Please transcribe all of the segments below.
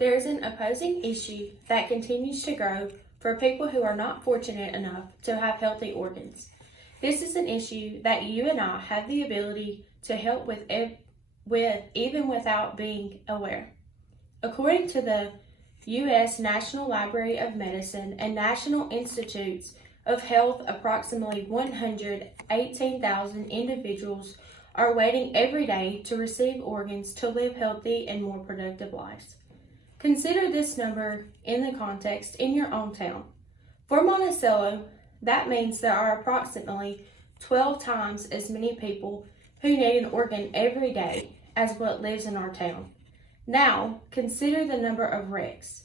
There is an opposing issue that continues to grow for people who are not fortunate enough to have healthy organs. This is an issue that you and I have the ability to help with even without being aware. According to the U.S. National Library of Medicine and National Institutes of Health, approximately 118,000 individuals are waiting every day to receive organs to live healthy and more productive lives. Consider this number in the context in your own town. For Monticello, that means there are approximately 12 times as many people who need an organ every day as what lives in our town. Now, consider the number of wrecks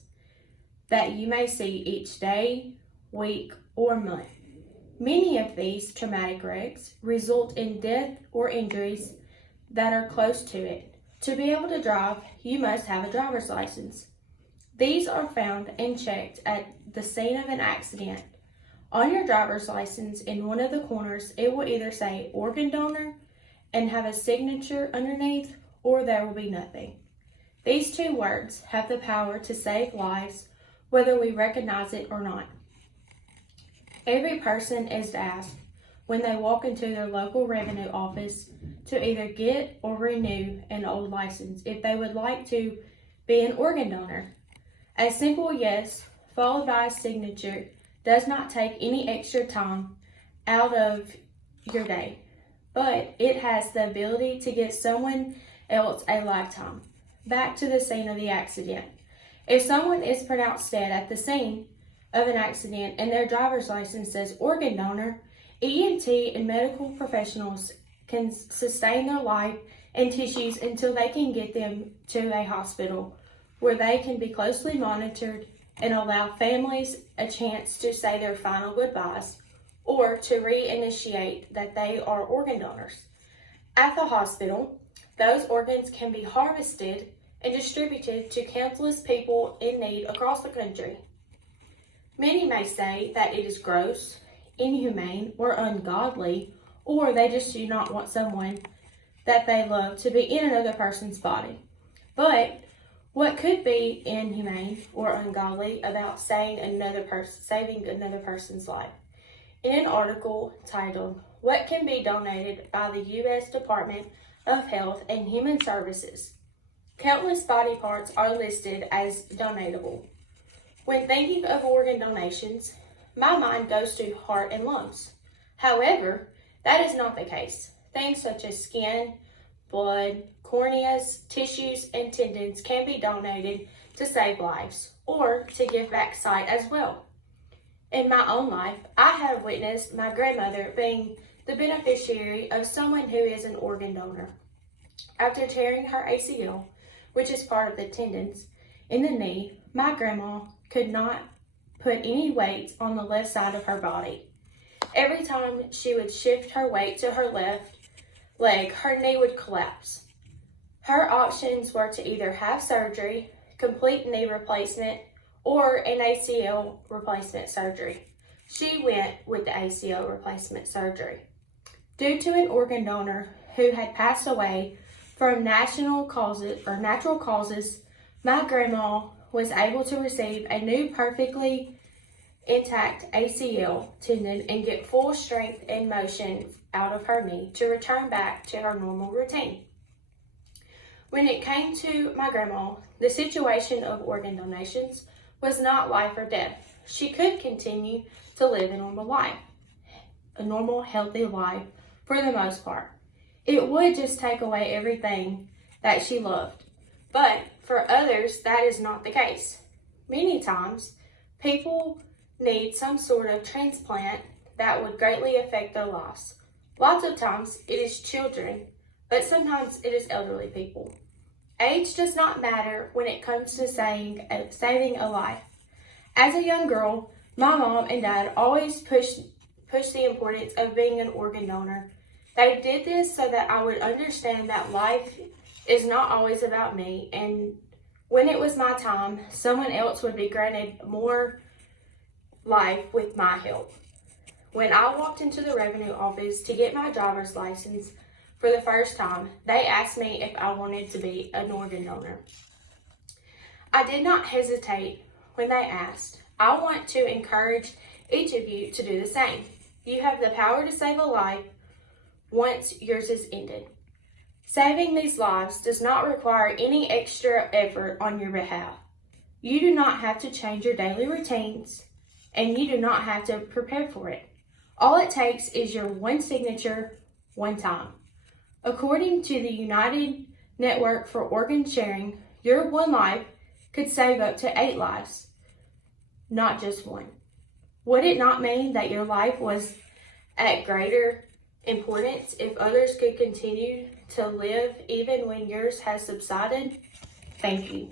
that you may see each day, week, or month. Many of these traumatic wrecks result in death or injuries that are close to it. To be able to drive, you must have a driver's license. These are found and checked at the scene of an accident. On your driver's license, in one of the corners, it will either say organ donor and have a signature underneath, or there will be nothing. These two words have the power to save lives, whether we recognize it or not. Every person is asked when they walk into their local revenue office to either get or renew an old license if they would like to be an organ donor. A simple yes, followed by a signature, does not take any extra time out of your day, but it has the ability to get someone else a lifetime. Back to the scene of the accident. If someone is pronounced dead at the scene of an accident and their driver's license says organ donor, EMT and medical professionals can sustain their life and tissues until they can get them to a hospital where they can be closely monitored and allow families a chance to say their final goodbyes or to reinitiate that they are organ donors. At the hospital, those organs can be harvested and distributed to countless people in need across the country. Many may say that it is gross, inhumane, or ungodly, or they just do not want someone that they love to be in another person's body. But what could be inhumane or ungodly about saving another person's life? In an article titled, "What Can Be Donated by the U.S. Department of Health and Human Services?" countless body parts are listed as donatable. When thinking of organ donations, my mind goes to heart and lungs. However, that is not the case. Things such as skin, blood, corneas, tissues, and tendons can be donated to save lives or to give back sight as well. In my own life, I have witnessed my grandmother being the beneficiary of someone who is an organ donor. After tearing her ACL, which is part of the tendons, in the knee, my grandma could not put any weight on the left side of her body. Every time she would shift her weight to her left leg, her knee would collapse. Her options were to either have surgery, complete knee replacement, or an ACL replacement surgery. She went with the ACL replacement surgery. Due to an organ donor who had passed away from natural causes, my grandma was able to receive a new perfectly intact ACL tendon and get full strength and motion out of her knee to return back to her normal routine. When it came to my grandma, the situation of organ donations was not life or death. She could continue to live a normal, healthy life for the most part. It would just take away everything that she loved. But for others, that is not the case. Many times, people need some sort of transplant that would greatly affect their lives. Lots of times, it is children, but sometimes it is elderly people. Age does not matter when it comes to saving a life. As a young girl, my mom and dad always pushed the importance of being an organ donor. They did this so that I would understand that life is not always about me, and when it was my time, someone else would be granted more life with my help. When I walked into the revenue office to get my driver's license for the first time, they asked me if I wanted to be an organ donor. I did not hesitate when they asked. I want to encourage each of you to do the same. You have the power to save a life once yours is ended. Saving these lives does not require any extra effort on your behalf. You do not have to change your daily routines, and you do not have to prepare for it. All it takes is your one signature, one time. According to the United Network for Organ Sharing, your one life could save up to 8 lives, not just one. Would it not mean that your life was at greater importance if others could continue to live even when yours has subsided? Thank you.